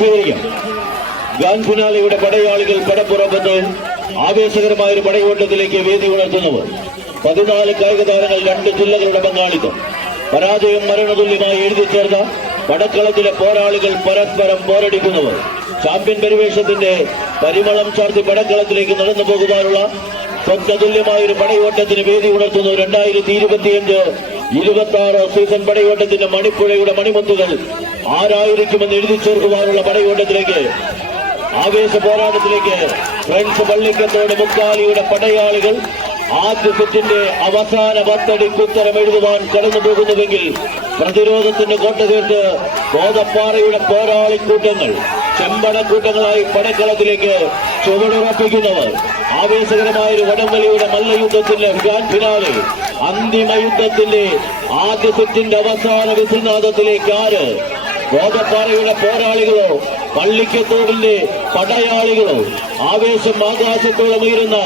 സ്വീകരിക്കാം. ഗ്രാൻഡ് ഫിനാലെയുടെ പടയാളികൾ പടപ്പുറപ്പെട്ട് ആവേശകരമായ ഒരു പടയോട്ടത്തിലേക്ക് വേദി ഉണർത്തുന്നവർ. 14 കായിക താരങ്ങൾ 2 ജില്ലകളുടെ പങ്കാളിത്തം. പരാജയം മരണതുല്യമായി എഴുതി ചേർന്ന പടക്കളത്തിലെ പോരാളികൾ പരസ്പരം പോരടിക്കുന്നവർ. ചാമ്പ്യൻ പരിവേഷത്തിന്റെ പരിമളം ചാർത്തി പടക്കളത്തിലേക്ക് നടന്നു പോകുവാനുള്ള സ്വപ്നതുല്യമായ ഒരു പടയോട്ടത്തിന് വേദി ഉണർത്തുന്നു. 2025-26 സീസൺ പടയോട്ടത്തിന്റെ മണിപ്പുഴയുടെ മണിമുത്തുകൾ ആരായിരിക്കുമെന്ന് എഴുതി ചേർക്കുവാനുള്ള പടയോട്ടത്തിലേക്ക്, ആവേശ പോരാട്ടത്തിലേക്ക് ഫ്രണ്ട്സ് പള്ളിക്കത്തോട് മുക്കാലിയുടെ പടയാളികൾ ആദ്യ സെറ്റിന്റെ അവസാന 10 അടിക്ക് ഉത്തരം എഴുതുവാൻ കടന്നു പോകുന്നുവെങ്കിൽ പ്രതിരോധത്തിന്റെ കോട്ട തീർത്ത് കോതപ്പാറയുടെ പോരാളിക്കൂട്ടങ്ങൾ ചെമ്പടക്കൂട്ടങ്ങളായി പടക്കളത്തിലേക്ക് ചുവടുറപ്പിക്കുന്നവർ. ആവേശകരമായ ഒരു വടംവലിയുടെ മല്ലയുദ്ധത്തിന്റെ ഗ്രാൻഡ് ഫിനാലെ അന്തിമ യുദ്ധത്തിന്റെ ആദ്യ സെറ്റിന്റെ അവസാന വിസിൽനാദത്തിലേക്ക് ആര്? കോതപ്പാറയുടെ പോരാളികളോ പള്ളിക്കത്തോടിന്റെ പടയാളികളോ? ആവേശം ആകാശത്തോളം ഉയരുന്ന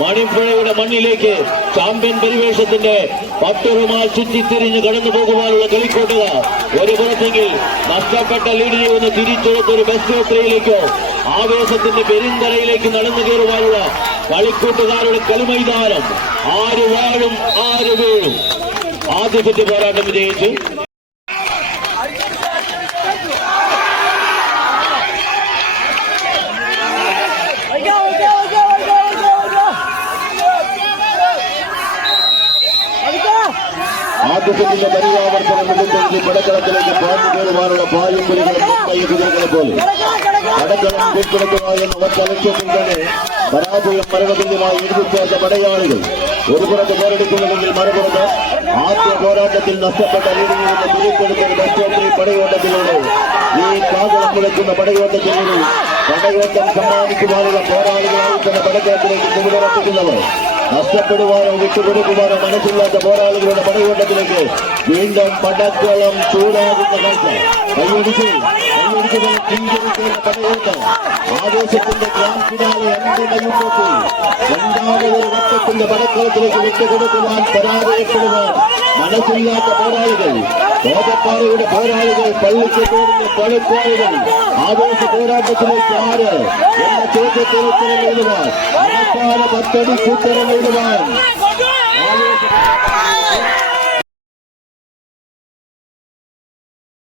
മണിപ്പുഴയുടെ മണ്ണിലേക്ക് ചാമ്പ്യൻ പരിവേഷത്തിന്റെ പട്ടുറുമാൽ ചുറ്റിത്തിരിഞ്ഞ് കടന്നു പോകുവാനുള്ള കളിക്കോട്ടുക ഒരു പുറത്തെങ്കിൽ നഷ്ടപ്പെട്ട ലീഡിനെ ഒന്ന് തിരിച്ചെടുത്തൊരു ബസ് യാത്രയിലേക്കോ ആവേശത്തിന്റെ പെരിന്തറയിലേക്ക് നടന്നു കയറുവാനുള്ള കളിക്കൂട്ടുകാരുടെ കളിമൈതാനം. ആര് വാഴും ആര് വീഴും. ആദ്യ സെറ്റ് പോരാട്ടം വിജയിച്ചു. ആദ്യത്തിന്റെ പരിയാവർത്തനം മുഖത്തേക്ക് പടക്കളത്തിലേക്ക് പാഞ്ഞു കയറുവാനുള്ള പായും പുലികളും കുതിരകളെ പോലെ പടക്കളം കീഴ്പ്പെടുത്തുക എന്ന ഒറ്റ ലക്ഷ്യത്തിൽ തന്നെ പരാജയം മരണതുല്യമായി എഴുതിച്ചേർത്ത പടയാളികൾ ഒരു പുറത്ത് പോരടിക്കുന്നുവെങ്കിൽ മറുപുറത്ത് ആദ്യ പോരാട്ടത്തിൽ നഷ്ടപ്പെട്ട ലീഡിൽ നിന്ന് തിരിച്ചെടുത്തൊരു ബസ് പടയോട്ടത്തിലൂടെ ഈ കാകളം മുഴക്കുന്ന പടയോട്ടത്തിലൂടെ പടയോട്ടം സമ്മാനിക്കുവാനുള്ള പോരാളികളായി തന്നെ പടക്കളത്തിലേക്ക് ചുവടുറപ്പിക്കുന്നവർ. നഷ്ടപ്പെടുവാനോ വിട്ടുകൊടുക്കുവാനോ മനസ്സില്ലാത്ത പോരാളികളുടെ പടയോട്ടത്തിലേക്ക് വീണ്ടും പടക്കളം ചൂടാകുന്ന കാഴ്ച. കൈയൊടിച്ച് പടയോട്ടം ആവേശത്തിന്റെ ഗ്രാൻഡ് ഫിനാലെ അന്തിമ യുദ്ധത്തിൽ രണ്ടാമത് വട്ടത്തിന്റെ പടക്കളത്തിലേക്ക് വിട്ടുകൊടുക്കുവാൻ പരാജയപ്പെടുവാൻ മനസ്സില്ലാത്ത പോരാളികൾ, കോതപ്പാറയുടെ പോരാളികൾ, പള്ളിക്കത്തോടിന്റെ പടക്കോളുകൾ ആവേശ പോരാട്ടത്തിലേക്ക് ആര് എന്ന ചോദ്യത്തിന് ഉത്തരം എഴുതുവാൻ അവസാന 10 അടിക്ക് ഉത്തരം എഴുതുവാൻ